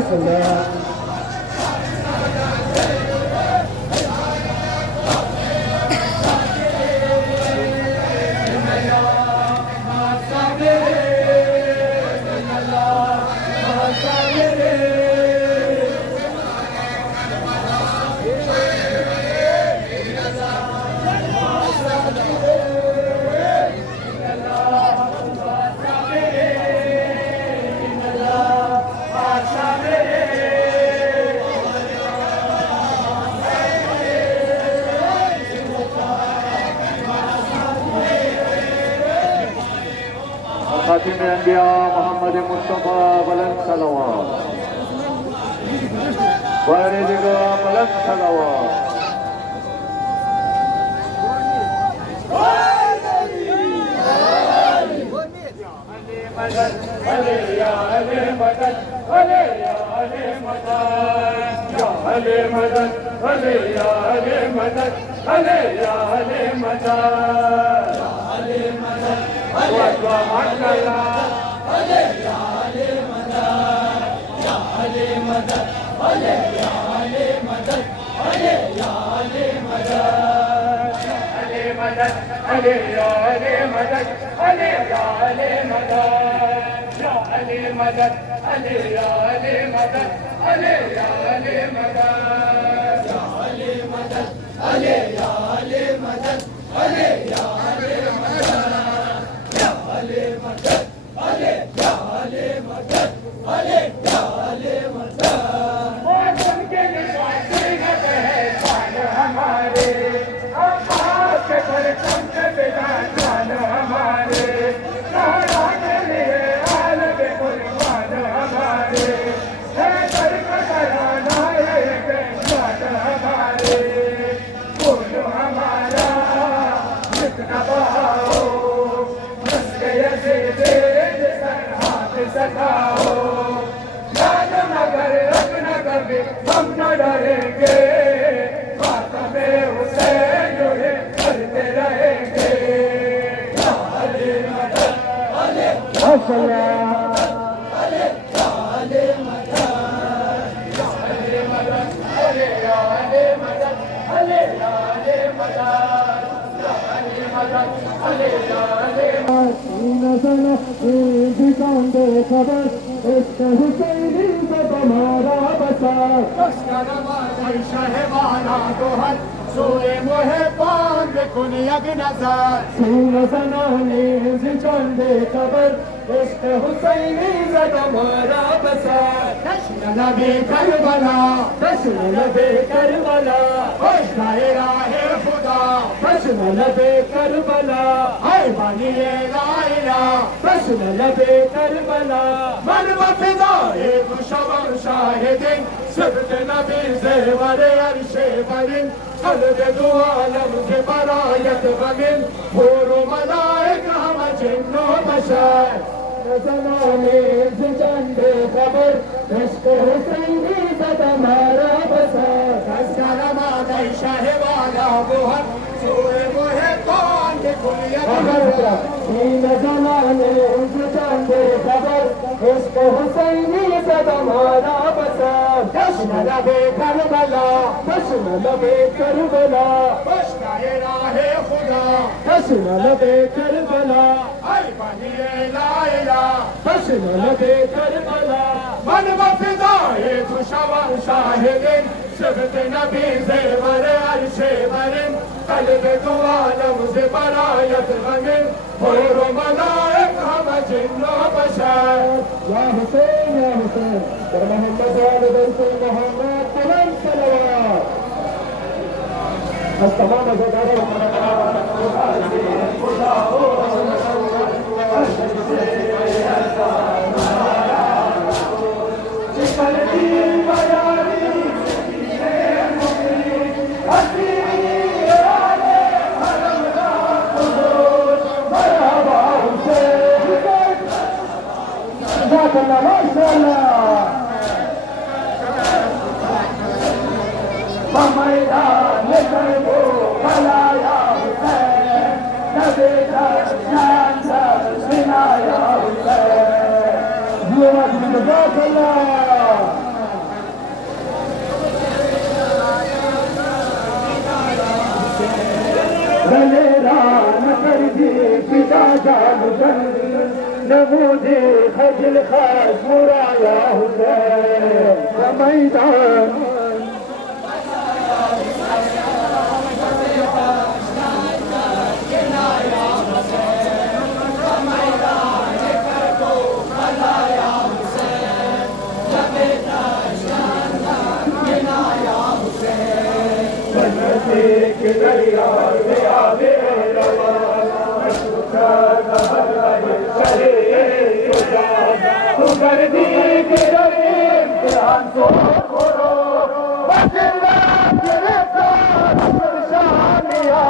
सल्लल्लाहु खातिम अंबिया मोहम्मद मुस्तफा बुलंद सलावत वारिदिगा बुलंद सलावत अले या अले मदद अले या अले मदद या अले मदद अले या अले मदद अले या अले मदद या अले मदद अल्लाह अल्लाह अले या अले मदद या अले मदद अले या अले मदद अले या अले मदद अले मदद अले या अले मदद अले या अले मदद या अले मदद अले या अले मदद अले या अले मदद या अले मदद अले या अले मदद अले या अले मदद या अले मदद अले या अले मदद अले या अले मदद और उनके निशान न पहचान हमारे अब्बास के परचम से बेजान हमारे सहरा के लिए आलब कुर्बान हमारे है कर कराना है बेजान हमारे बोलो हमारा जितना बहाओ सखाओ जान मगर रखना कभी हम न डरेंगे बात में हुसैन जुड़े करते रहेंगे अले मदद अले अले अले मदद अले मदद अले अले मदद अले अले मदद अले मदद अले अले नज़र दिखांदे खबर इश्क हुसैनी का तुम्हारा बसा तस्कर माज़ शहवाना दोहर सोए मोहे पान कुनियक नजर सीन ज़नाने दिखांदे खबर इश्क हुसैनी का तुम्हारा बसा जश्न नबी करबला जश्न लबे करबला होशाए राहे खुदा जश्न लबे करबला हाय बनिए लाइला जश्न लबे करबला मन वफिदाए खुशबर शाहिदिन सिबत नबी ज़ेवर अर्शे बरिन कल्ब दो आलम से बरायत गमिन हुर मलाइक हम जिन्नो बशर ज़नाने दिखांदे खबर इश्क हुसैनी का तुम्हारा बसा तस्कर माज़ शहवाना दोहर सोए मोहे पान कुनियक नजर ज़नाने दिखांदे खबर इश्क हुसैनी का तुम्हारा बसा जश्न लबे करबला जश्न लबे करबला होशाए राहे खुदा जश्न लबे करबला हाय बनिए लाइला जश्न लबे करबला मन वफिदाए खुशवर शाहिदिन सिबत नबी ज़ेवर अर्शे बरिन कल्ब दो आलम से बरायत गमिन हुर मलाइक हम जिन्नो बशर या हुसैन कर मोहम्मद वाले बिल्कुल मोहम्मद बुलंद सलावत तमाम मैदान करबो भलाया हुसैन नबी जान बिनाया हुसैन जज़ाकल्लाह गलेरा न कर दी पिता जान बन नमूदे खजल खास मुराया हुसैन मैदान के दरिया में आवे रवा चले उगर दी के दरिया ध्यान तो करो बचला तेरे प्यार शानिया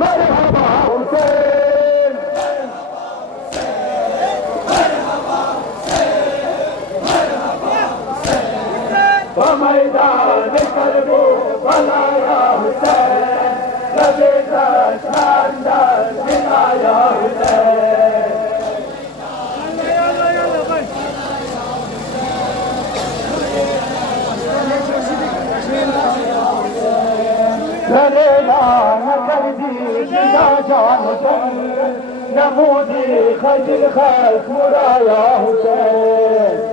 मरहबा हुसैन मैदान करबो भलाया हुसैन लबेदा शानदार मिलाया हुसैन करेगा न कर दी बिना जान बन नमूदी खजल खास मुराया हुसैन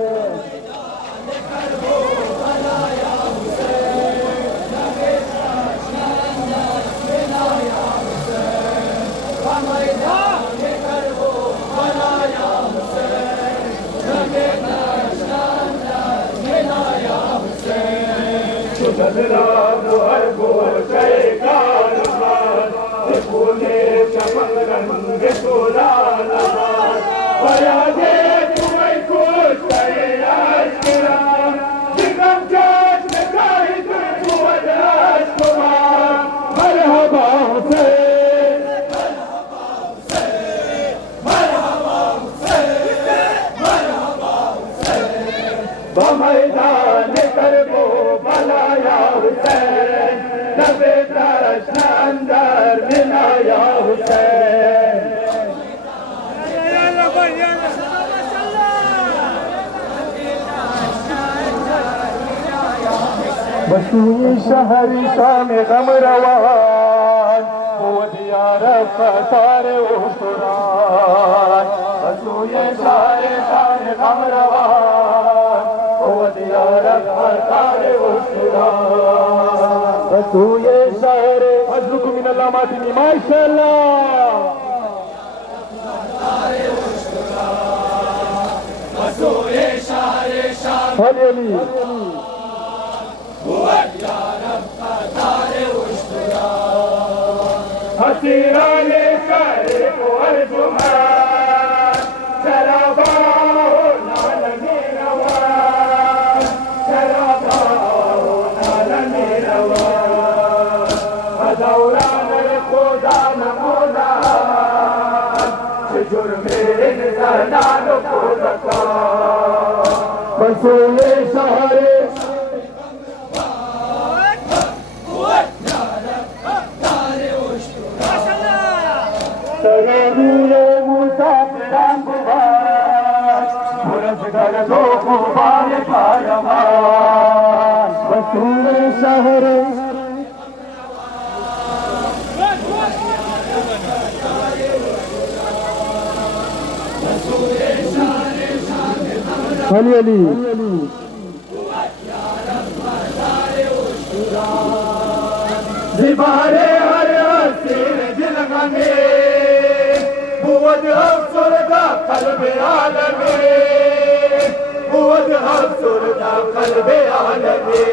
मैदान करबो भलाया हुसैन नबेदा शानदार मिलाया हुसैन बसूई शहर शाम गम रवान वो दियार फतारे उस्तरान बसूई शहर शाम गम रवान रसूये शहर अजलुक मिनल्लाह मातिनी माशाअल्लाह रसूये शहर शाम हलेली हसीरा ले करे को अर्जुमान शराबा हो नाल मेरवा शराबा हो नाल मेरवा दौरान खुदा नमोदा जुर्मे इंसान को दका बसोले सहारे सगरूरे मुसाफिरान बुबार पुरस घर दो खुबार कारवान बसूरे शहरे अली अली दीवारे हर हसीन जिलगने बुवद अफसर दा कल्बे आलमे बुवद अफसर दा कल्बे आलमे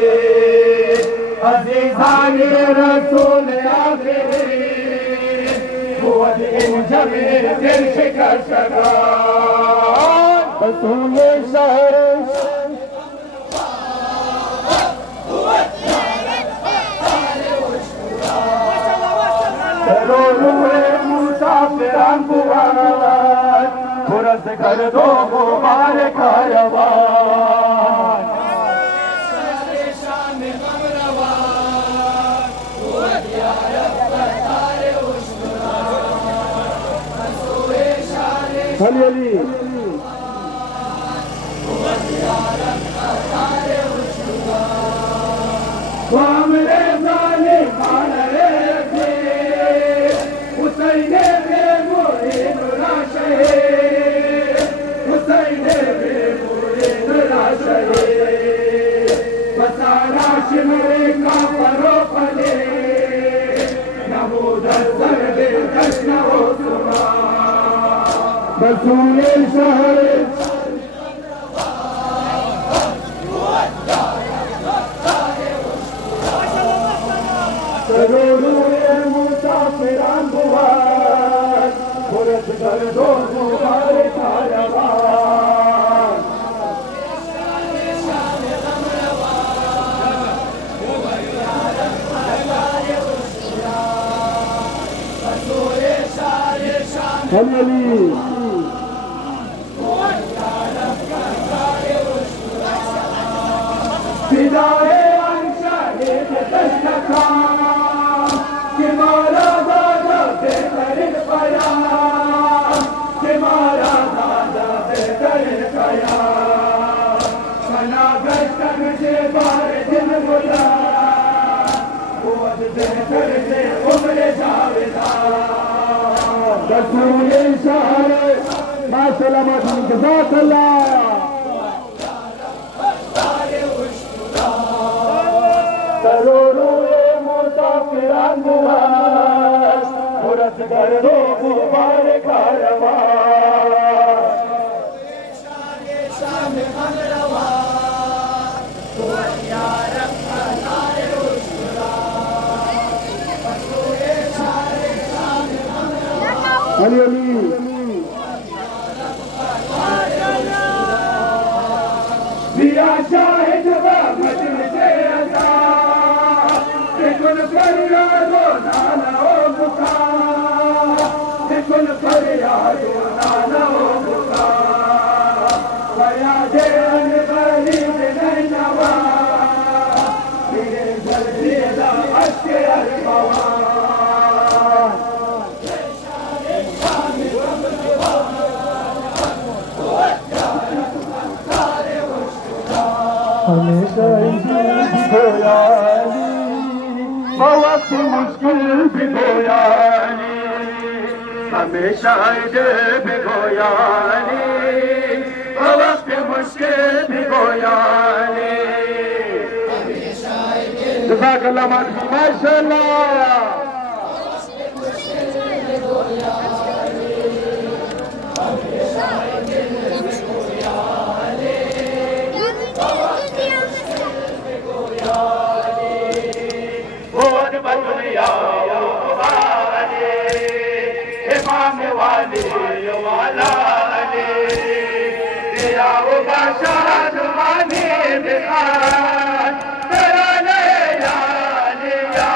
अजीजान रसूल आखिरी बुवद इन जमे दिल शिकर शगा बसूले शहर मुसाफिरान बुआर पुरस कर दो गुबार कारवान अली अली वामरे जाने खान रे रसूल शहर करोड़ों मुसाफिरान बुआर खुरद कर दो तुम्हारे कारवां अली फिदाए अंशाहिद दस्तका किमारा दादा बेहतरीन पाया किमारा दादा बेहतरीन पाया मना गस्तक से बार दिन गुजारा बहुत बेहतर से उम्र जावेदा रसूल शहर मासलामत जज़ाकल्लाह करोड़ों मुसाफिरान मुबारक खुरद कर दो तुम्हारे कारवां अली अली दिया शाहिद मजलिस अज़ा बिल्कुल फरियादो नाना ओ बुका बिल्कुल फरियादो नाना ओ बुका फरियादे गरीब नहीं नवा मेरे जल्दीदा अश्के अरबवा हमेशा भिगोयाली वक्त मुश्किल भिगोयाली हमेशा भिगोयाली वक्त मुश्किल भिगोयाली जज़ाकल्लाह माशाअल्लाह वाले वाला तेरा वो बादशाह ज़माने में खान तेरा नया या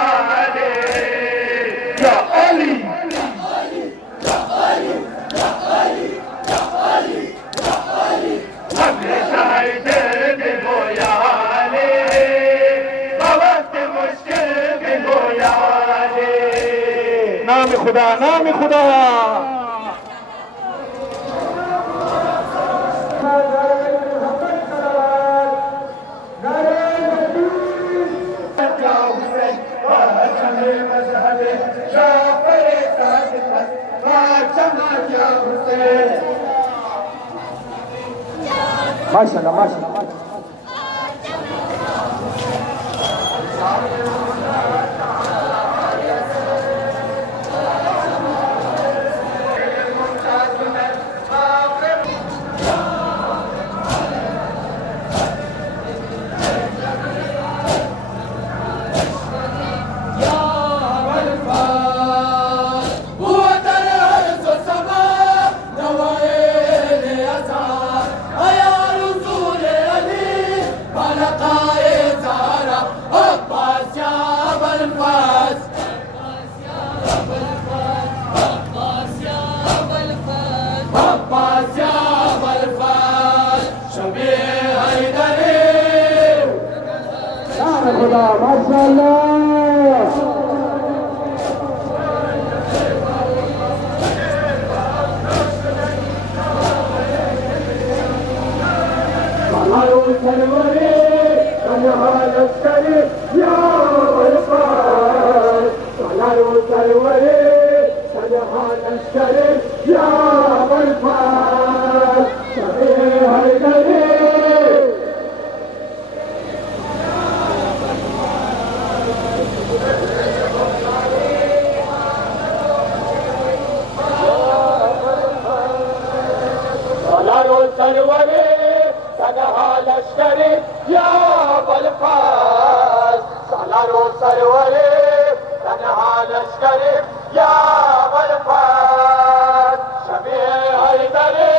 अली हमेशा भिगोया ले वक्त मुश्किल भिगोया ले नाम खुदा माशाअल्लाह माशाअल्लाह सरवरे तनहा लश्करे या बलफास सालारो सरवरे तनहा लश्करे या बलफास शबे हैदरे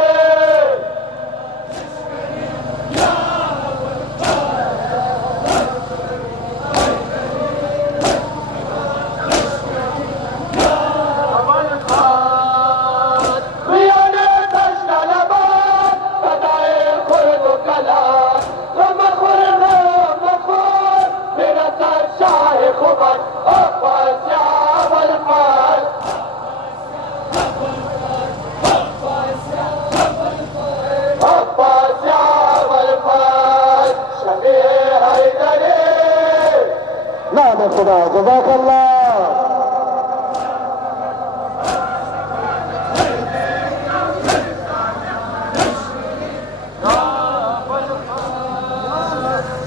नाम खुदा जज़ाकल्लाह।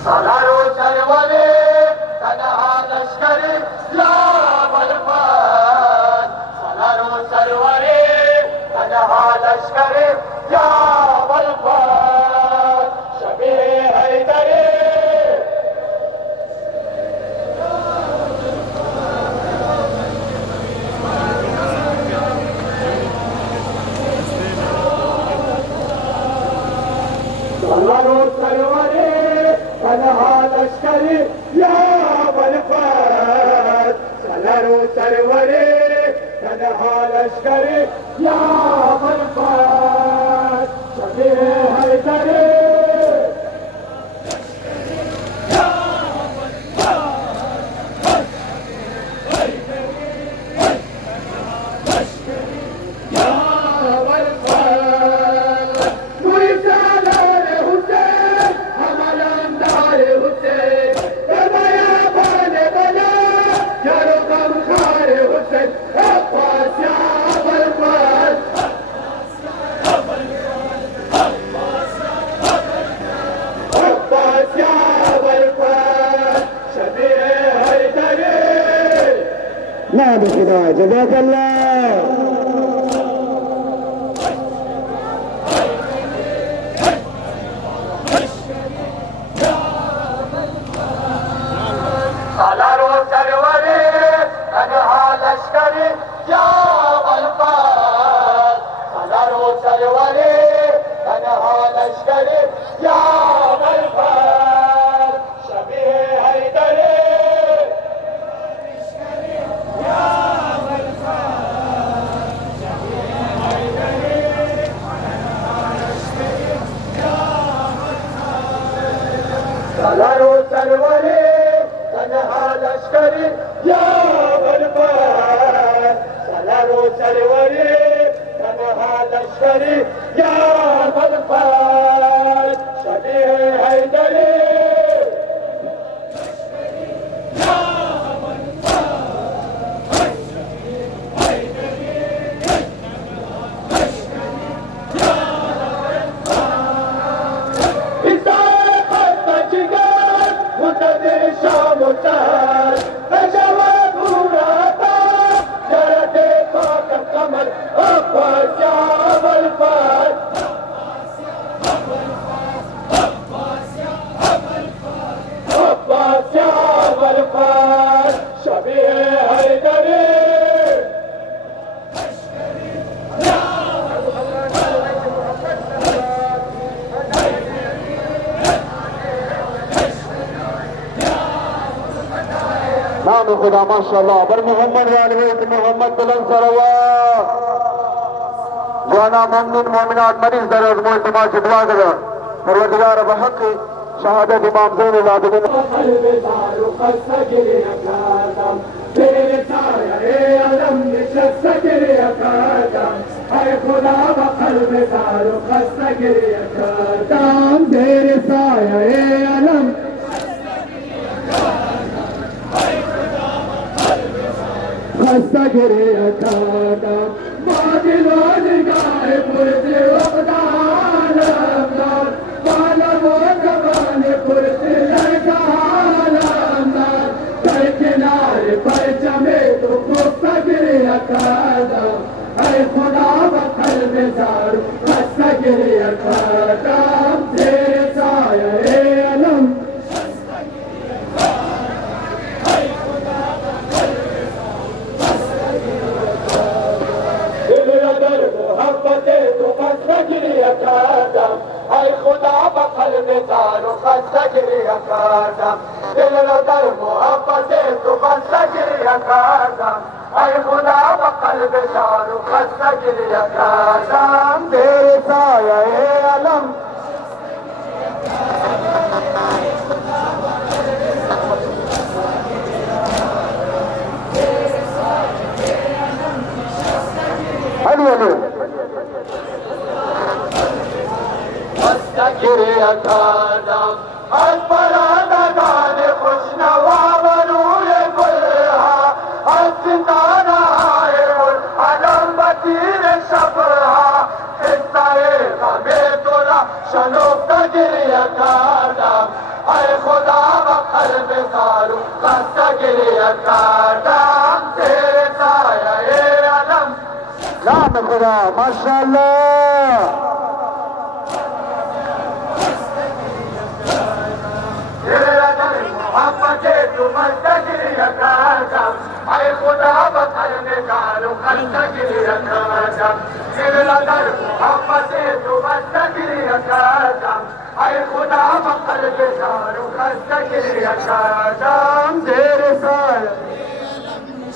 सालारो सरवरे तनहा लश्करे या बलफास सालारो सरवरे तनहा लश्करे या बलफास शबे हैदरे सालारो सरवरे तनहा लश्करे या बलफास सालारो सरवरे तनहा लश्करे या बलफास शबे हैदरे नाम खुदा जज़ाकल्लाह। सालारो सरवरे तनहा लश्करे या बलफास सालारो सरवरे तनहा लश्करे या बलफास शबे हैदरे सालारो सरवरे तनहा लश्करे या बलफास सालारो सरवरे तनहा लश्करे या बलफास शबे हैदरे शबे हैदरे नाम खुदा माशाअल्लाह। बर मोहम्मद वाले मोहम्मद बुलंद सलवात जाना मोमिन मोमिनात मरीज दर्द मुल्तमा से दुआ करो परवरदिगार बहक शहादत इमाम ज़ैनुल आबिदीन गिरे अकादा बादिलो निगाह पुरसे वक़दान बाला वो जवान पुरसे लगाना कर किनारे पर जमे तो गुफ्ता गिरे अकादा है खुदा वक़ल में झाड़ू खस्ता गिरिया खादम तेरे साये अलम तो खस्ता गिरिया खादम ऐ खुदा बखल में झाड़ू खस्ता गिरिया खादम दिल दर मोहब्बत तो खस्ता गिरिया खादम ऐ खुदा बखल में झाड़ू खस्ता गिरिया खादम तेरे साये अलम गिरिया खादम आज परादा गाने खुश नवावरूए गुलहा आज सितारा आए और अलम बतीर शबहा हिस्साए हमें तोरा शनोक्ता गिरिया खादम ऐ खुदा बखल में सारू खस्ता गिरिया खादम तेरे साये अलम नाम खुदा माशाअल्लाह ऐ खुदा बखल में सारू खस्ता गिरिया खादम तेरे दर मोहब्बत तू खस्ता गिरिया खादम ऐ खुदा बखल में सारू खस्ता गिरिया खादम तेरे साये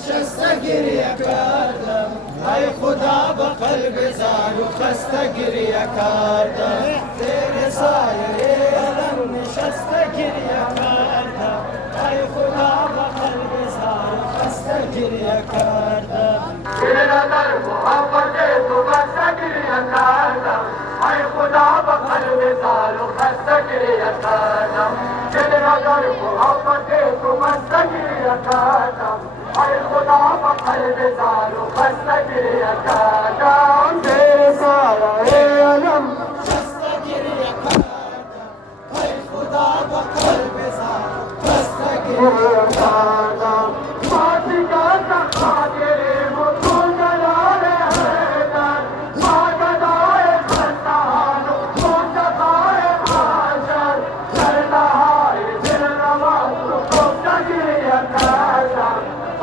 खस्ता गिरिया खादम ऐ खुदा बक़ल्ब ज़ारू खस्ता गिरिया खादम तेरे साये अलम नशस्ता गिरिया खादम ऐ खुदा बक़ल्ब ज़ारू खस्ता गिरिया खादम तेरे दर मोहब्बत तू खस्ता गिरिया खादम ऐ खुदा बखल में सारू खस्ता गिरिया खादम तेरे दर मोहब्बत तू खस्ता गिरिया खादम ऐ खुदा बखल में सारू खस्ता गिरिया खादम तेरे साये अलम खस्ता गिरिया खादम ऐ खुदा बक़ल्ब ज़ारू खस्ता गिरिया खादम माटी का सखा तेरे मुझको जला रे हैदर मागदाए खतानो मुझकाए हाशर करदाए दिल नवाज को गिरिया खादम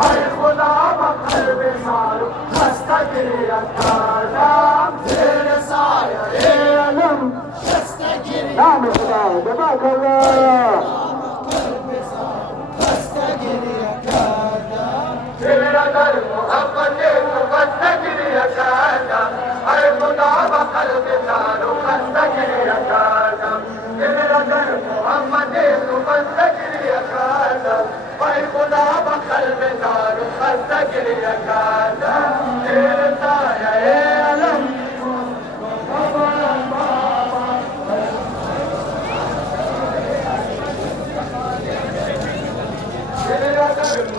ऐ खुदा बखल में सारू खस्ता गिरिया खादम तेरे साये अलम खस्ता गिरिया नाम खुदा जज़ाकल्लाह खस्ता गिरिया खादम तेरा दर मोहब्बत तू खस्ता गिरिया खादम ऐ खुदा बखल में सारू खस्ता गिरिया खादम तेरा दर मोहब्बत तू खस्ता गिरिया खादम ऐ खुदा बखल में सारू खस्ता गिरिया खादम तेरे साये अलम तेरा दर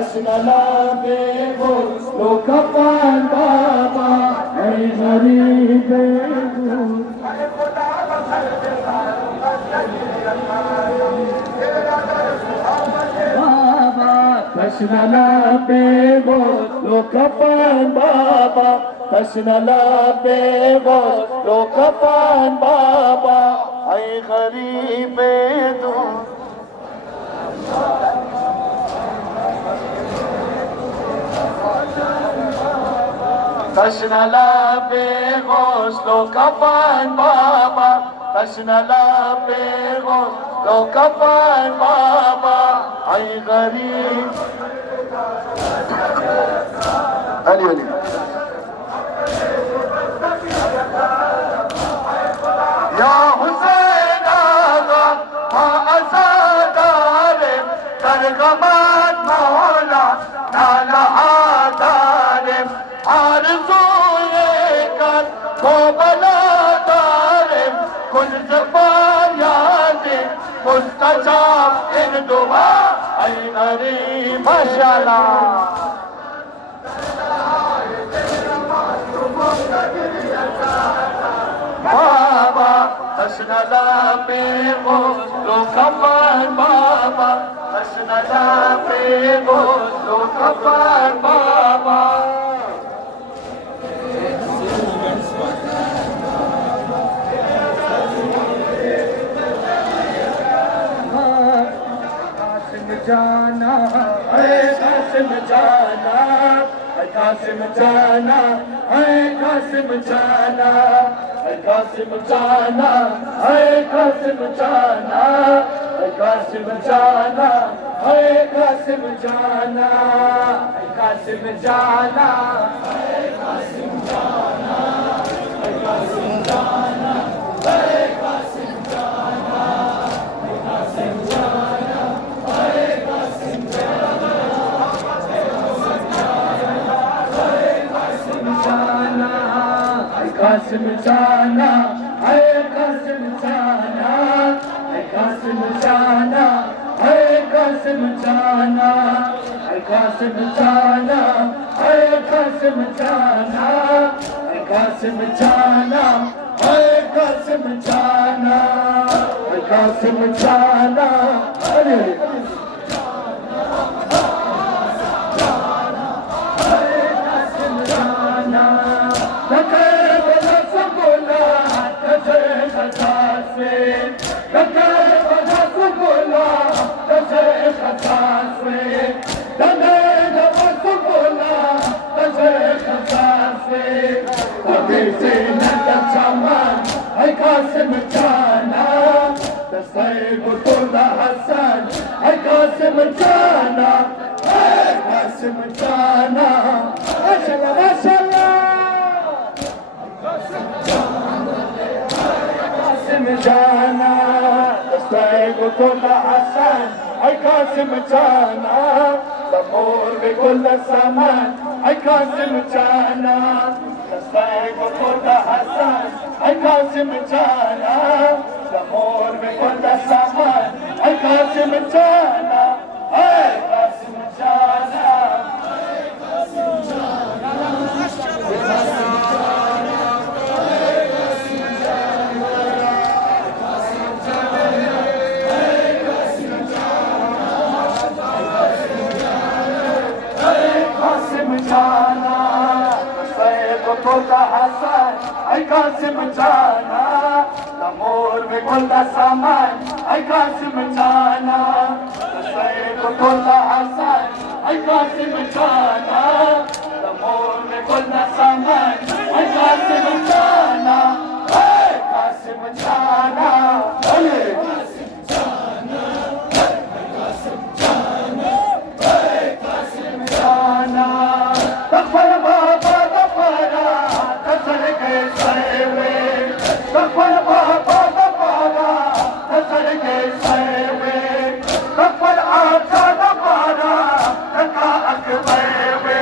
Asnala bego lokafan baba ay gharib baba Asnala bego lokafan baba Asnala bego lokafan baba ay gharib Tashnala pe ghusl kafan baba Tashnala pe ghusl कपाल बाबा आई गरीब अली अली या हुसैन आगा आज़ादार तरगमान मौला नाला आदार आरज़ूए कर को बलादार कुल ज़बान याद मुस्तजाब इन दुआ आई गरीब माशाअल्लाह बाबा हसनला पे वो लो कपाल बाबा हसनला पे वो लो कपाल बाबा कासिम जाना है कासिम जाना कासिम जाना है कासिम जाना कासिम जाना है कासिम जाना कासिम जाना है कासिम जाना कासिम जाना है कासिम जाना कासिम जाना है कासिम जाना कासिम जाना है कासिम जाना कासिम जाना है कासिम जाना कासिम जाना है कासिम जाना कासिम जाना है कासिम जाना कासिम जाना है कासिम जाना कासिम जाना अरे कासिम जाना हसन है कासिम जाना है कासिम जाना माशाअल्लाह माशाअल्लाह कासिम जाना कुल हसन है कासिम जाना बमोर कुल समान है कासिम जाना कुल हसन है कासिम जाना बमोर कुल समान है कासिम जाना है कासिम जाना हसन है कासिम जाना नमोर में कुल सामान है कासिम जाना कुल हसन है कासिम जाना नमोर में कुल सामान है कासिम जाना है कासिम जाना कासिम जाना कासिम जाना कासिम जाना तफर बाबा तफरा तसर के सेवे तफर बाबा तफरा तसर के सेवे तफर आता तफरा तका अकबरवे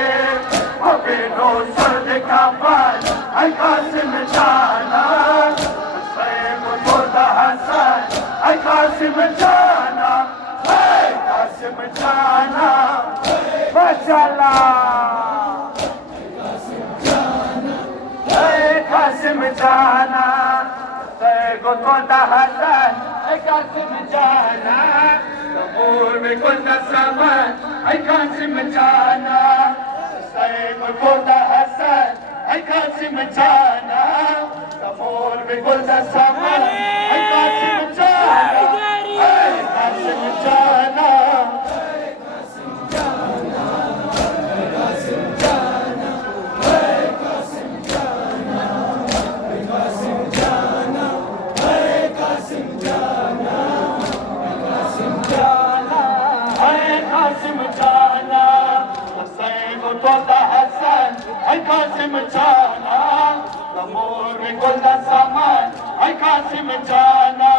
अबे नो सर्द का पाल है कासिम जाना सैब खुदा हसन है कासिम जाना है कासिम जाना माशाअल्लाह कासिम जाना खुदा हसन है कासिम जाना नमूर में कुल समान है कासिम जाना सैब खुदा हसन है कासिम जाना नमूर में कुल समान है कासिम जाना है कासिम जाना ay Qasim Jana, Amor Golda Saman, ay Qasim Jana,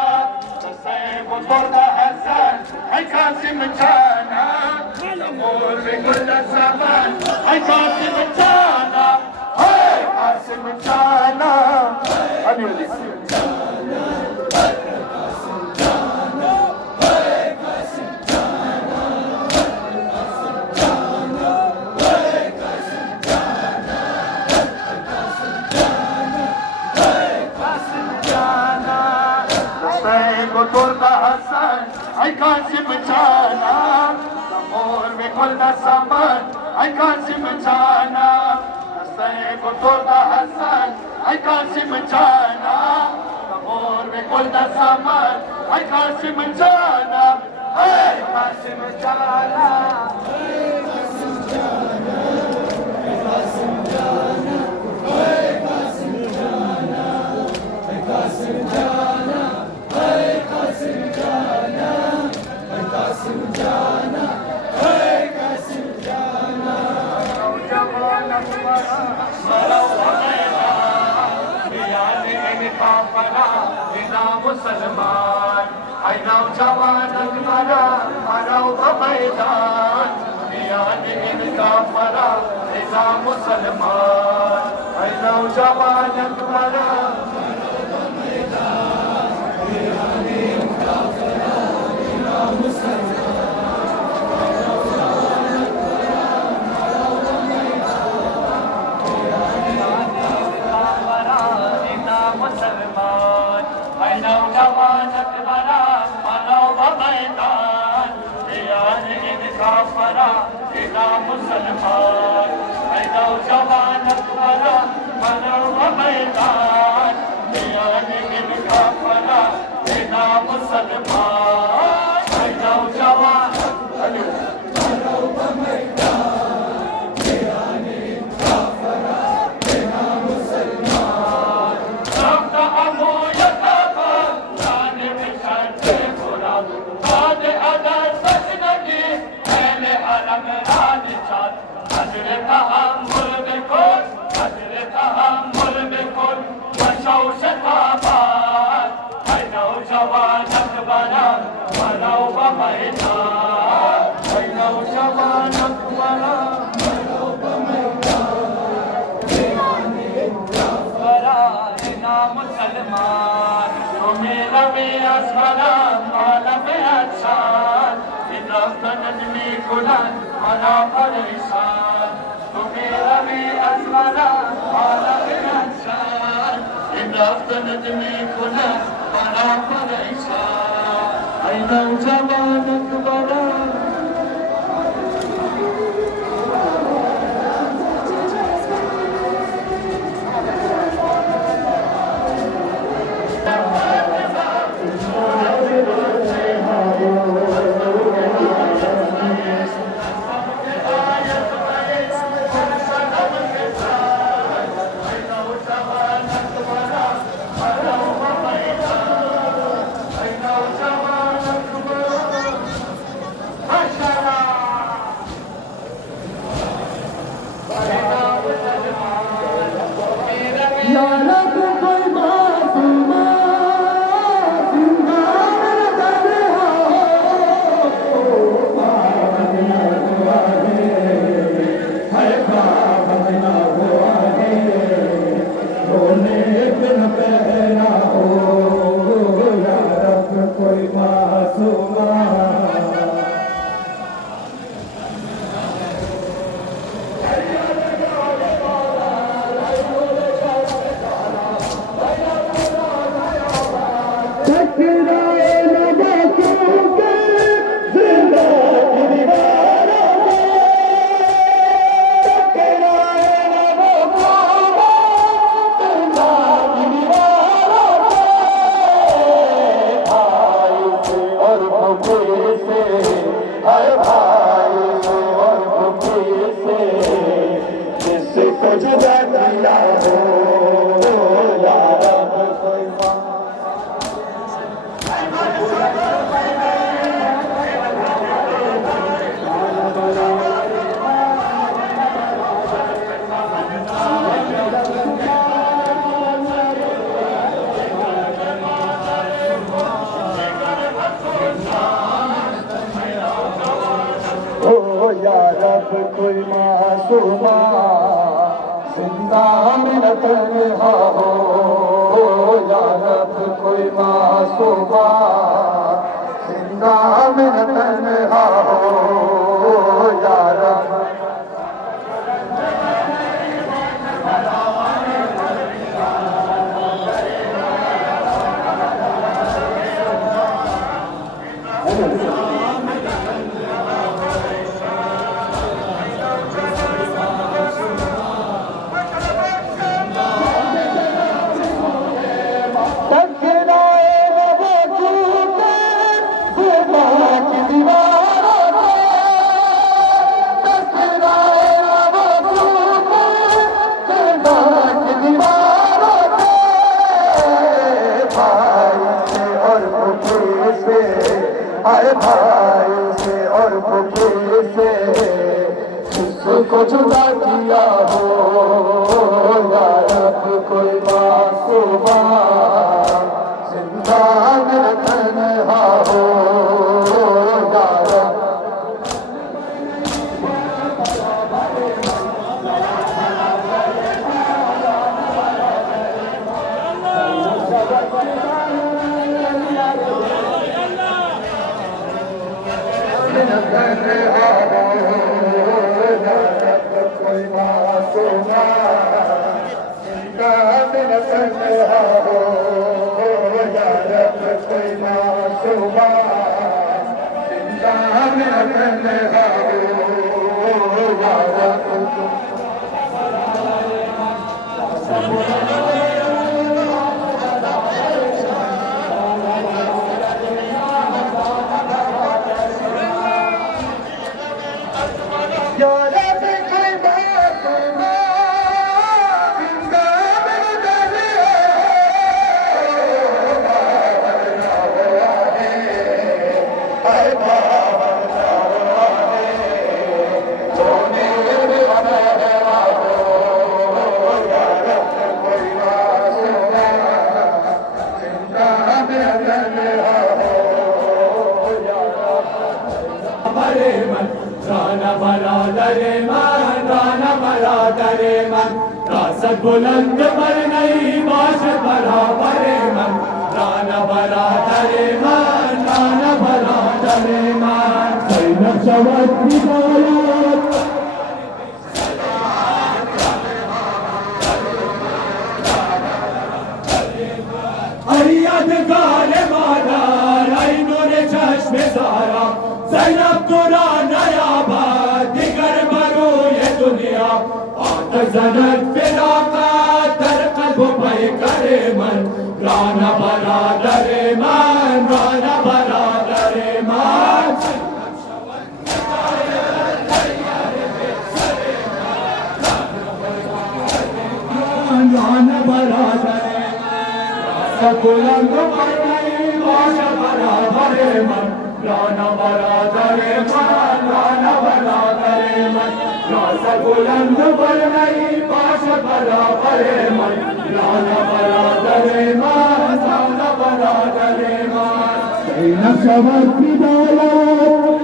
Saib Golda Hassan, ay Qasim Jana, Amor Golda Saman, ay Qasim Jana, ay Qasim Jana, Amir Turda Hassan, ay Qasim Jana, Amor में खुलना सामान, ay Qasim Jana, Saib Turda Hassan, ay Qasim Jana, Amor में खुलना सामान, ay Qasim Jana, ay Qasim Jana, मुसलमान आई नौजवान मरा मरो मैदान याद इनका मरा ऐसा मुसलमान आई नौजवान मरा मुसलमान ऐ नौजवान मरा मरो मैदान याद इनका मरा ऐसा मुसलमान ऐ नौजवान मना परेशान तो मेरा भी असमरा माला परेशान इंद्रस्तन में खुला मना परेशान ऐ नौजवान बड़ा कोई मासूमा जिंदा में न तन्हा हो या रब कोई मासूमा जिंदा में न तन्हा हो या रब भाई से और फुफी से जिसको जुदा किया हो या रब कोई मासूमा जिंदा में न तन्हा हो या रब कोई मासूमा जिंदा में न तन्हा हो या रब कोई मासूमा जिंदा में न तन्हा हो या रब रासत बुलंद पर नहीं बाश भरा भरे मन राना भरा धरे मन राना भरा धरे मन सैनब शवत हिदायत अरियत गाले मादा राई नूरे चश्मे सारा सैनब तुरा नया बात दिगर बरो ये दुनिया जन्नत फिदा का दर कल्ब पे करे मन राना भरा दरे मन राना भरा दरे मन राना भरा दरे सकुलंग पर नहीं बाश भरा भरे मन राना भरा दरे मन राना भरा दरे मन बुलंद पर नहीं पाश भरा भरे मन राना भरा दरे मन राना भरा दरे मन नक्शबंद की दौलत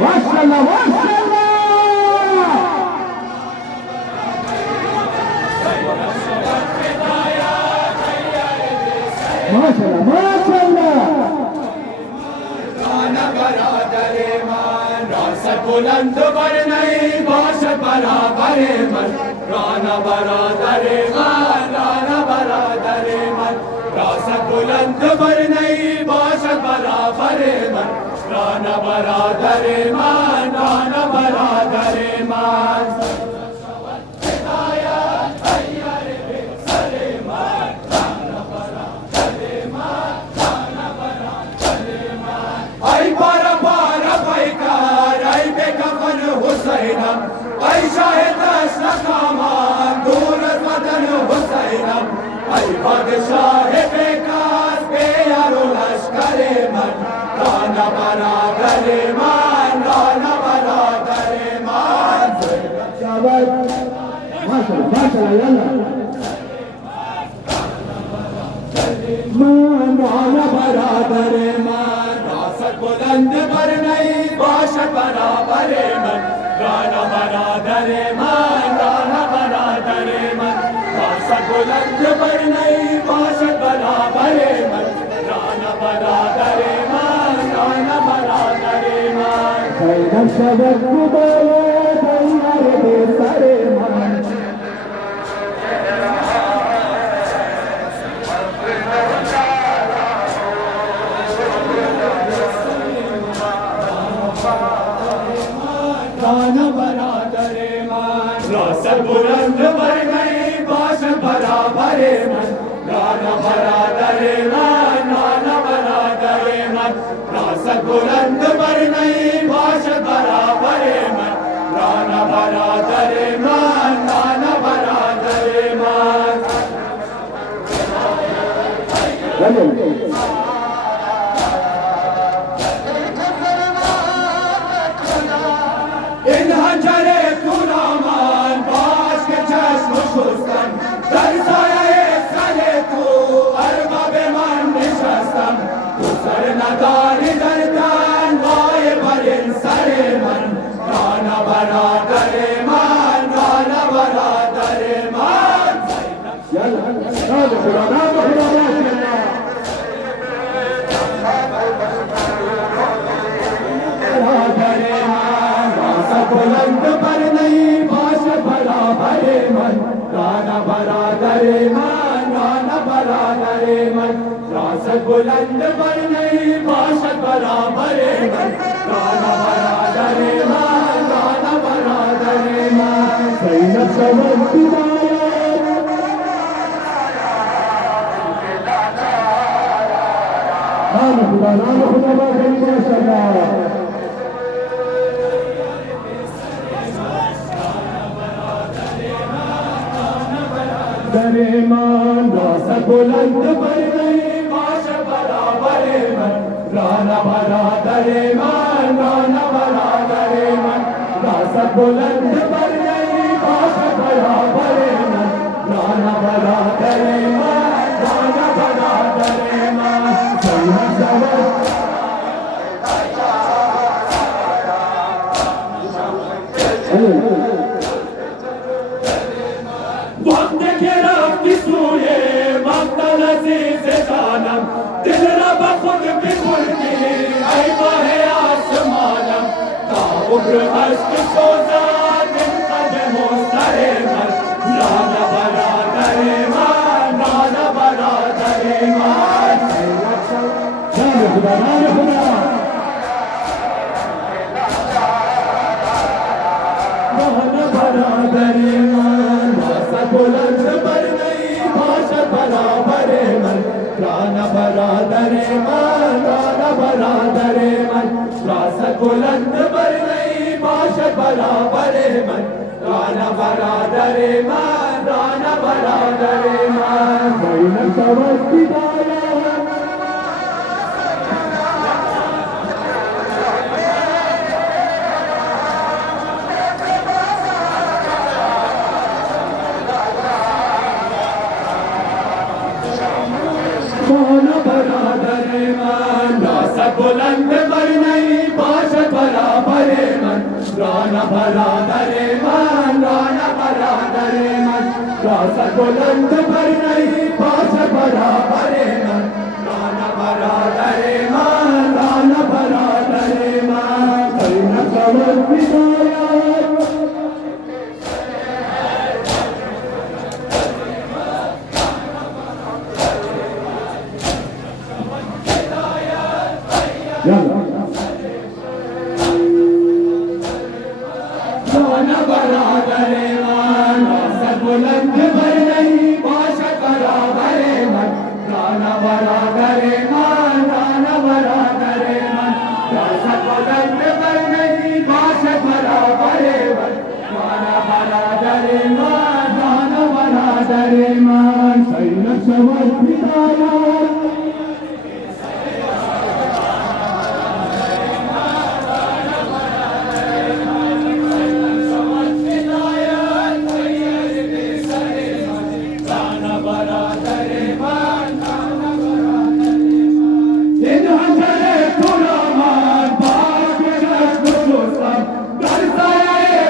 माशाअल्लाह माशाअल्लाह माशाअल्लाह माशाअल्लाह राना भरा दरे मन रासत बुलंद पर नहीं बाश भरा भरे मन राना भरा दरे मन राना भरा दरे मन रासत बुलंद पर नहीं बाश भरा भरे मन राना भरा दरे मन राना भरा दरे मन बादशाह बेकार पे यारो लश्करे मन राना भरा दरे मन राना भरा दरे मन माशाअल्लाह माशाअल्लाह मन राना भरा दरे मन रासत बुलंद पर नहीं बाश भरा भरे मन राना बरादर मान, राना बरादर मान, बादशाह बुलंद पर नहीं बादशाह बराबर मन, राना बरादर मान, राना बरादर मान। सैनब शबद गुबारे तैयार दे सारे मान राना बरादर मान, रासत बुलंद पर नहीं बादशाह बराबर मन, राना बरादर मान, राना बरादर मान, रासत बुलंद पर नहीं बादशाह बराबर मन, राना बरादर मान, राना बरादर मान। इन हजरे कुरामान बाश के चश्म शुस्तम, दरसाए सरे तू अरबाबे मन निशस्तम, तू सर नदारी दरदान वाए बरिन सरे मन, राना बरादर मान, राना बरादर मान। बुलंद पर नहीं बादशाह बराबर मन, राना बरादर मान, राना बरादर मन, रासत बुलंद पर नहीं बादशाह बराबर मन, राना बरादर मान, राना बरादर मान। सैनब शबद गुबारे नाम खुदा बाबा माशाअल्लाह मान, रासत बुलंद पर नहीं बादशाह बराबर मन, राना बरादर मान, राना बरादर मन, रासत बुलंद पर नहीं बादशाह बराबर मन, राना बरादर मान, राना बरादर मान। सैनब शबद वक्त के रफ्ती सूये मक्तल अजीज जानम, दिल रब खुद बिखुरती ऐ बाहे आसमानम, ता उम्र हस्त सोजा दिन कदमों सरे मन, राना बरादर मान, राना बरादर मान। राना बरादर मान, रासत बुलंद पर नहीं बादशाह बराबर मन, राना बरादर मान, राना बरादर मन, रासत बुलंद पर नहीं बादशाह बराबर मन, राना बरादर मान, राना बरादर मान। सैनब शबद गुबारे राना बरादर मान, रासत बुलंद पर नहीं बादशाह बराबर मन, राना बरादर मान, राना बरादर मन, रासत बुलंद पर नहीं बादशाह बराबर मन, राना बरादर मान, राना बरादर मान। सैनब शबद गुबारे राना बरादर मान, रासत बुलंद पर नहीं बादशाह बराबर मन, राना बरादर मान, राना बरादर मन, रासत बुलंद पर नहीं बादशाह बराबर मन, राना बरादर मान, राना बरादर मान। सैनब शबद गुबारे इन हजरे कुरामान बाश के चश्म शुस्तम, दरसाए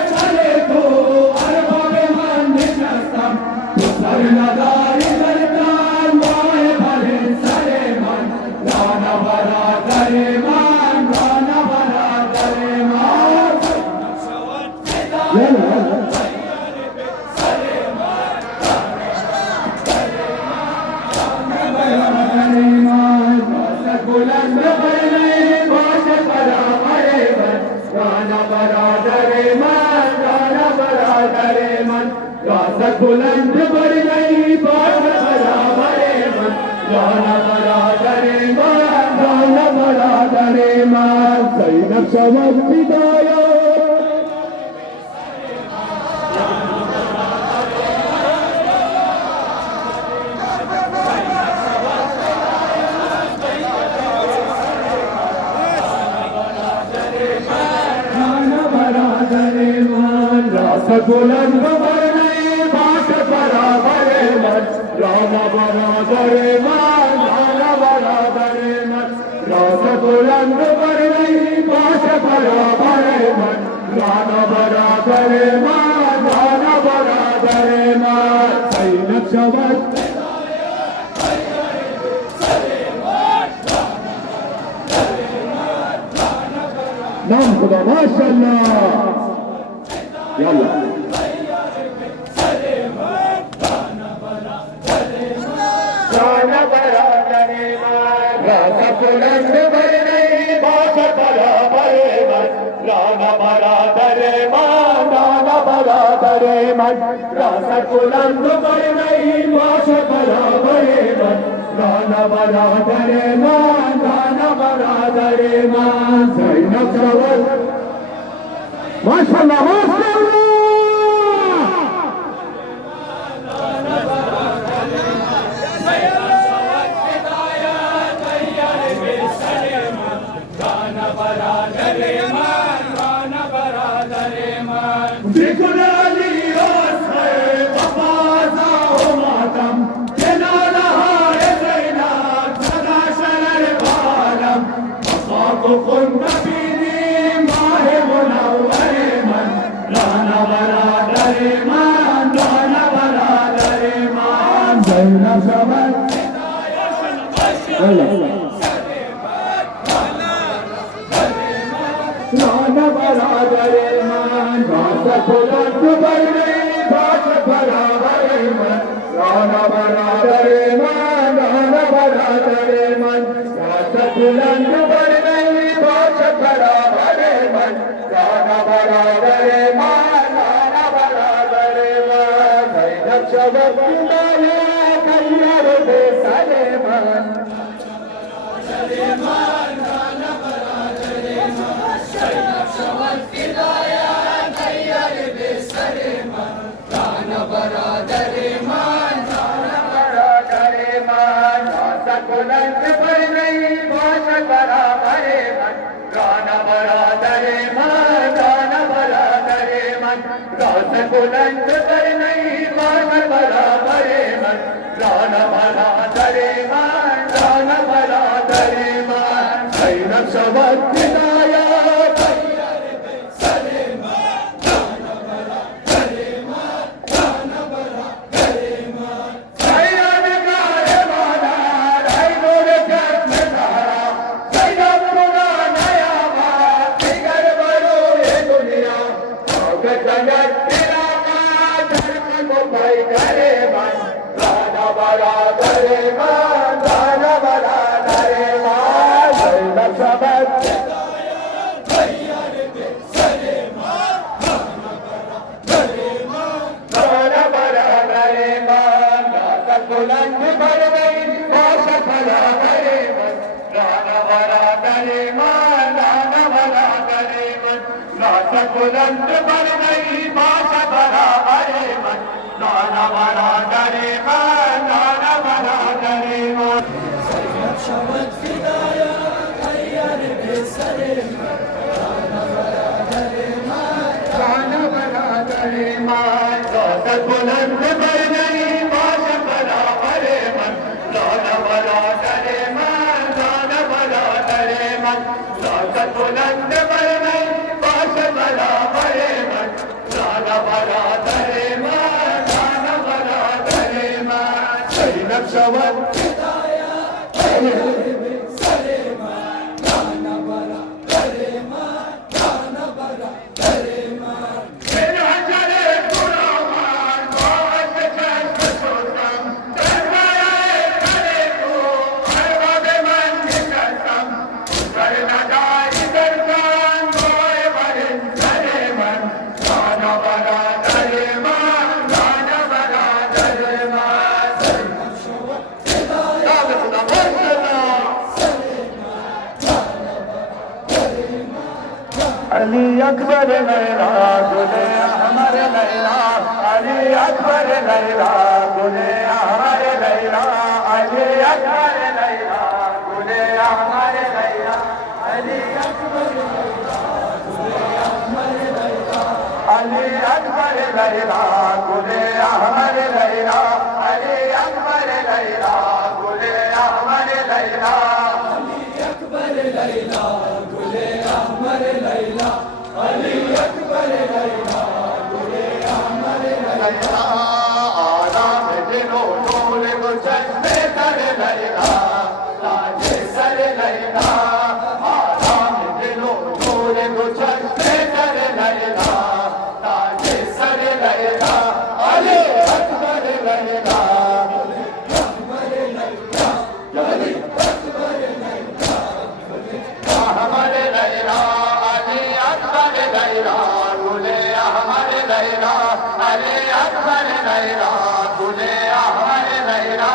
नक्शबंद विदाया बुलंद बरने बाट बराबरे मन राम बराबरे मन राम बराबरे मन राम बुलंद बरने बाट बराबरे मन राम बराबरे मन राम बराबरे मन सही नक्शबंद नाम खुदा माशाअल्लाह यल्ला बुलंद बरने बाट बराबरे मन राम बराबरे मन राम बराबरे मन राम बुलंद बरने बाट बराबरे मन राम बराबरे मन राम बराबरे मन सही नक्शबंद माशाअल्लाह माशाअल्लाह बुलंद बरने बाट बराबरे मन राम बराबरे मन राम बराबरे मन बुलंद बरने बाट बराबरे मन राम बराबरे मन राम बराबरे मन सही नक्शबंद विदाया तैयार बेसरे मन बुलंद बरने बाट बराबरे मन राम बराबरे मन राम बराबरे मन बुलंद बरने बाट बराबरे मन राम बराबरे मन राम बराबरे मन सही नक्शबंद विदाया बुलंद बरने बाट बराबरे मन राम बराबरे मन राम बराबरे मन बुलंद बरने बाट बराबरे मन राम बराबरे मन राम बराबरे मन नक्शबंद विदाया तैयार बेसरे राम बराबरे मन बुलंद बरने बाट बराबरे मन राम बराबरे मन राम बराबरे मन बुलंद बरने बाट बराबरे मन राम बराबरे मन राम बराबरे मन सही नक्शबंद विदाया तैयार बेसरे राम बराबरे राम बराबरे अली अकबर लैला गुले अहमर लैला अली अकबर लैला गुले अहमर लैला अली अकबर लैला गुले अहमर लैला अली अकबर अली अकबर लैला गुले अहमर लैला अली अकबर लैला गुले अहमर लैला अली अकबर लैला गुले अहमर लैला अली अकबर लैला गुले अहमर लैला आराम दिलो डोले को चश्मे तर लैला ताजे सर लैला आराम दिलो डोले को चश्मे तर लैला ताजे सर लैला अली अकबर लैला अहमद लैला अली अकबर लैला गुले अहमद लैला अली अकबर लैला गुले अहमद लैला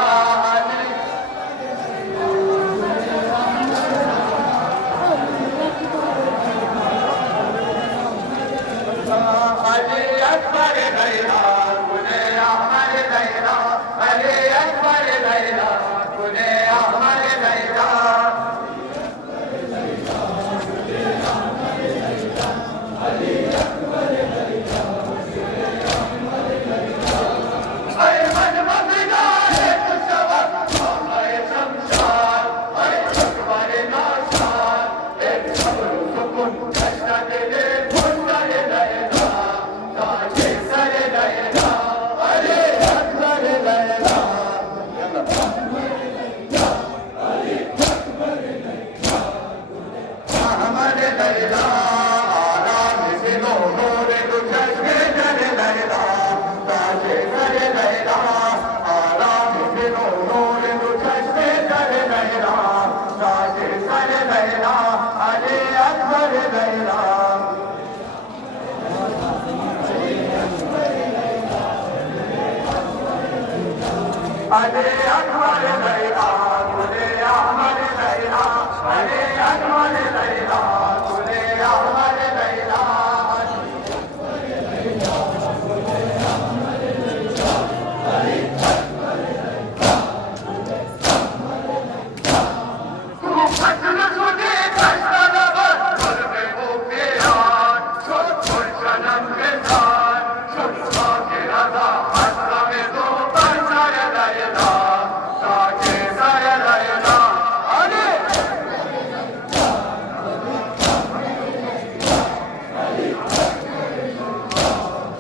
अली अकबर लैला गुले अहमद लैला अली अकबर लैला गुले अहमद लैला अली अकबर लैला गुले अहमद लैला अली अकबर लैला गुले अहमद लैला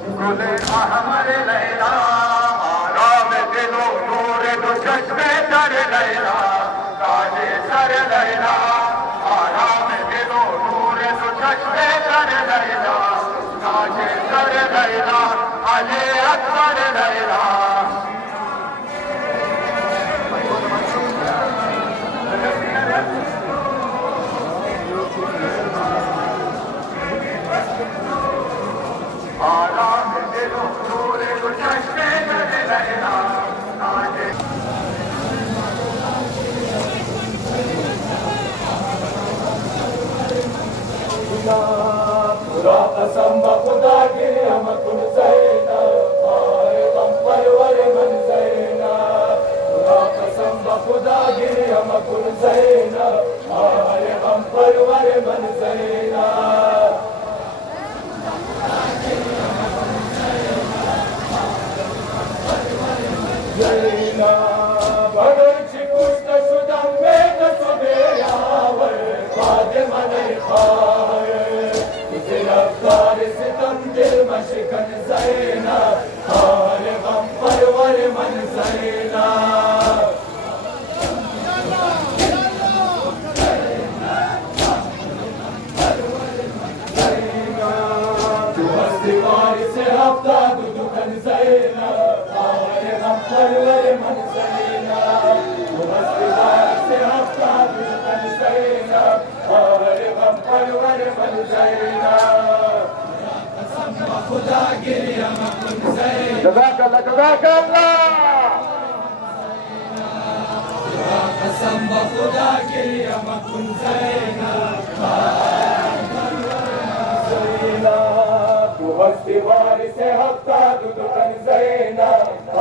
अहमद लैला आराम दिलो नूर दो चश्मे तर लैला ताजे सर लैला आराम दिलो नूर दो चश्मे तर लैला ताजे सर लैला अली अकबर लैला आराम दिलो नूर दो चश्मे तर लैला ताजे खुदा कसम खुदा के हम कुल सैना और हम परवर मन सैना खुदा कसम खुदा के हम कुल सैना और हम परवर मन सैना सैना बगर चिकुस्त सुदम में कसबे यावर बाद मन खाए रफ्तार सितम दिल मशकन सैना हाल गम परवर मन सैना तू हस्तीवार से हफ्ता दुदुकन सैना हाल गम परवर मन सैना तू हस्तीवार से हफ्ता दुदुकन सैना हाल गम परवर मन सैना खुदा गिरी हम कुन सैना जज़ाकल्लाह जज़ाकल्लाह कसम खुदा गिरी हम कुन सैना वस्तीवार से हफ्ता दुदुकन ज़ैना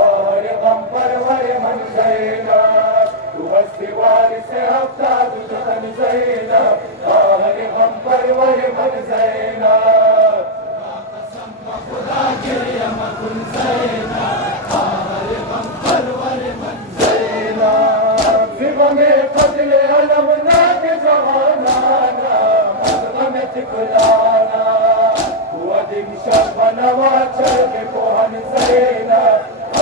और गम परवर मन ज़ैना वस्तीवार से हफ्ता दुदुकन ज़ैना और गम परवर मन ज़ैना खुदा के यमकुन ज़ैना और गम परवर मन ज़ैना ज़िबा में फजल अलम नाक जवाना मज़लम तिकलाना शबनवा चल कोहन ज़ैना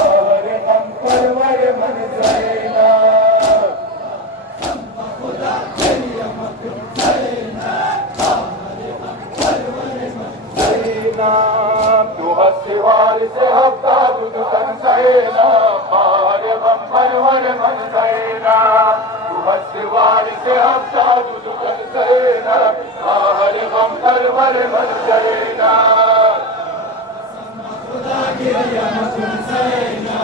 और गम परवर मन ज़ैना खुदा के यमकुन ज़ैना और गम परवर मन ज़ैना तू हस्तीवार से हफ्ता दुदुकन ज़ैना और गम परवर मन ज़ैना तू हस्तीवार से हफ्ता दुदुकन ज़ैना और गम परवर मन ज़ैना खुदा के यमकुन ज़ैना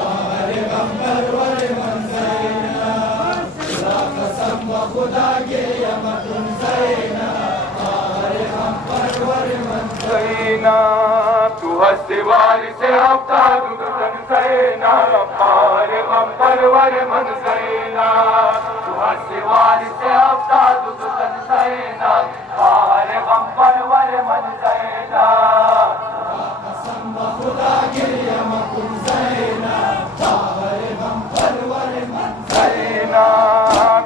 और गम परवर मन ज़ैना कसम खुदा के यमकुन ज़ैना और गम परवर मन ज़ैना तू हस्तीवार से हफ्ता दुदुकन ज़ैना और गम परवर मन ज़ैना तू हस्तीवार से हफ्ता दुदुकन ज़ैना और गम परवर मन ज़ैना खुदा के यमकुन ज़ैना और गम परवर मन ज़ैना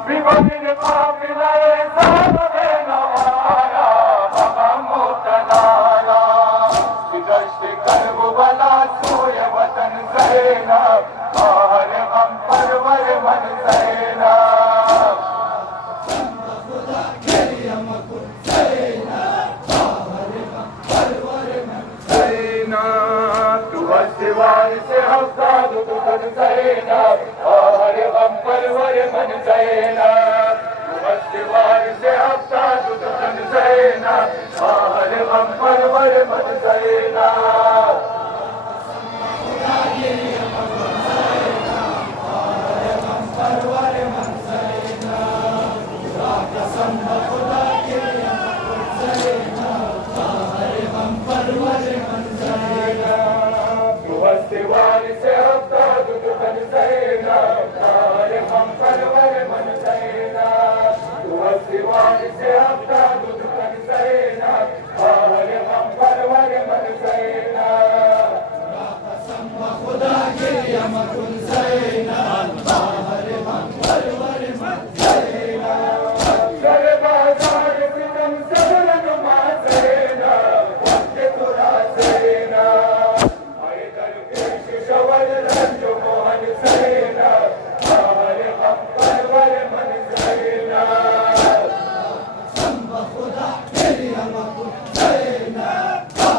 बिबदिन काफ़िले ज़ालबे नवारा बाबा मुतनारा गश्त करब बला सोय वतन ज़ैना और गम परवर मन ज़ैना खुदा के यमकुन ज़ैना और गम परवर मन ज़ैना तू हस्तीवार से हफ्ता दुदुकन ज़ैना और गम परवर मन ज़ैना तू हस्तीवार से हफ्ता दुदुकन ज़ैना और गम परवर मन ज़ैना खुदा के यमकुन ज़ैना और गम परवर मन ज़ैना कसम खुदा के यमकुन ज़ैना और गम परवर मन ज़ैना तू हस्तीवार से हफ्ता दुदुकन ज़ैना और गम परवर मन ज़ैना तू हस्तीवार से हफ्ता दुदुकन ज़ैना और गम परवर मन ज़ैना कसम खुदा के यमकुन ज़ैना और गम परवर मन ज़ैना सरबाज़ार सितम सबरन मा ज़ैना वक्त तुरा ज़ैना आए दरपेश शवल रंज मोहन ज़ैना और गम परवर मन ज़ैना खुदा के यमकुन ज़ैना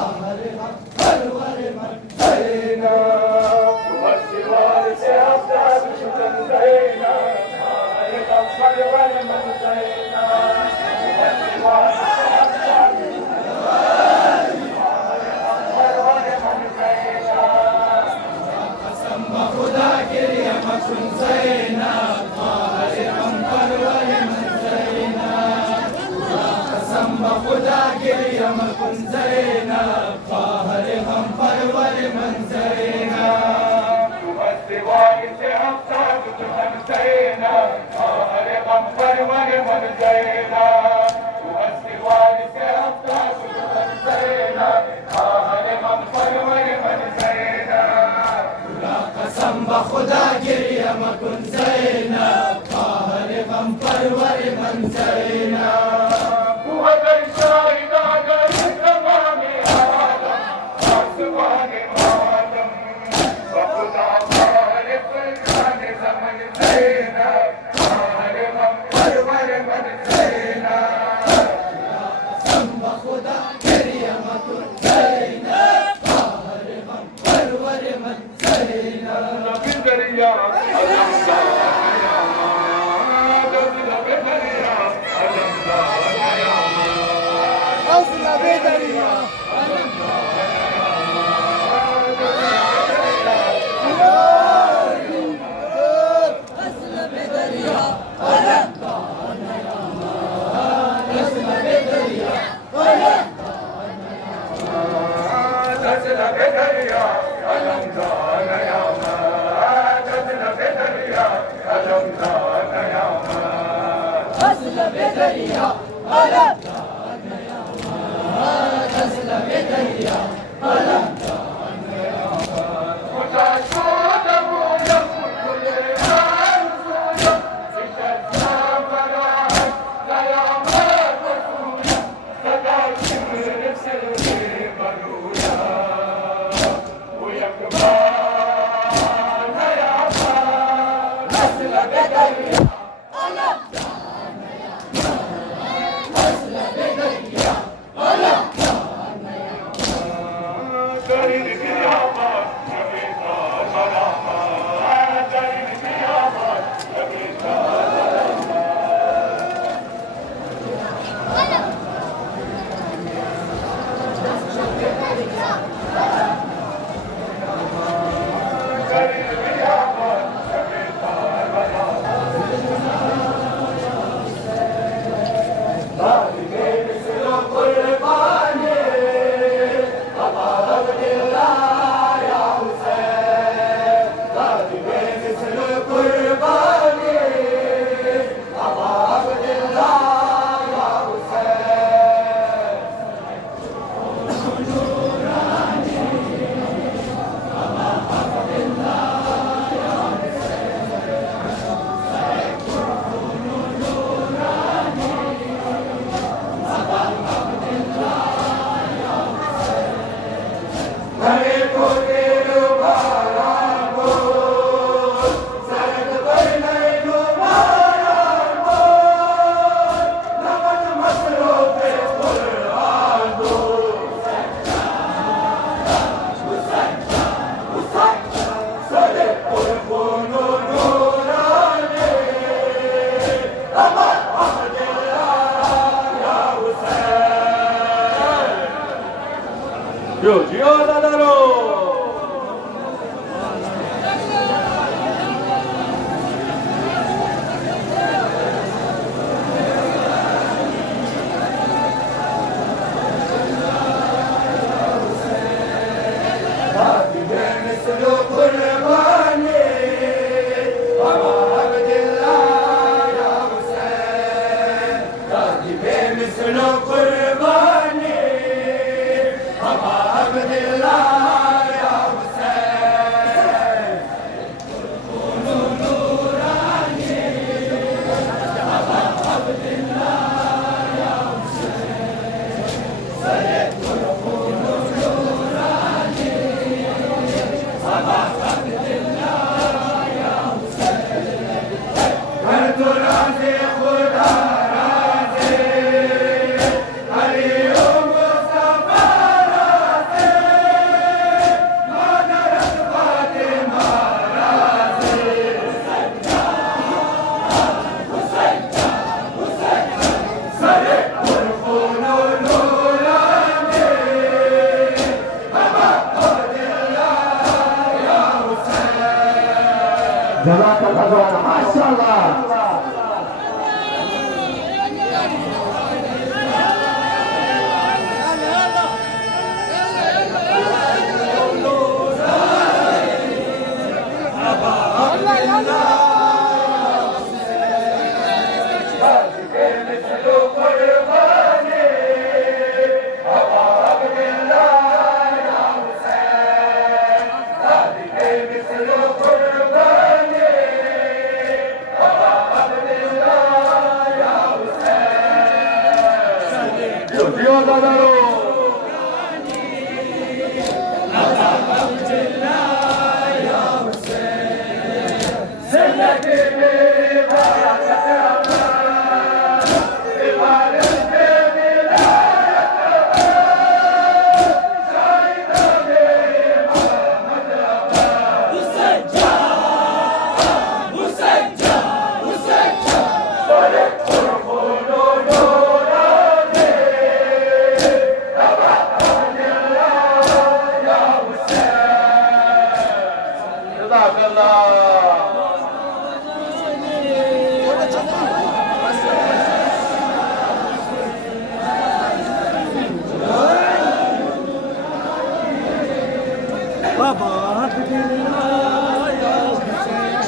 और गम परवर मन ज़ैना हस्तीवार से हफ्ता दुदुकन ज़ैना और गम परवर मन ज़ैना हस्तीवार से हफ्ता कसम खुदा के यमकुन ज़ैना और गम परवर मन ज़ैना कसम खुदा के यमकुन ज़ैना और गम परवर मन ज़ैना तू हस्तीवार से हफ्ता दुदुकन ज़ैना और गम परवर मन ज़ैना तू हस्तीवार से हफ्ता दुदुकन ज़ैना और गम परवर मन ज़ैना कसम खुदा के यमकुन ज़ैना और गम परवर मन ज़ैना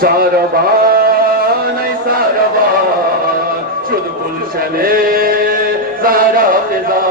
Saravan, ey Saravan, şunu kulşene सारा फिजा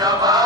नमाज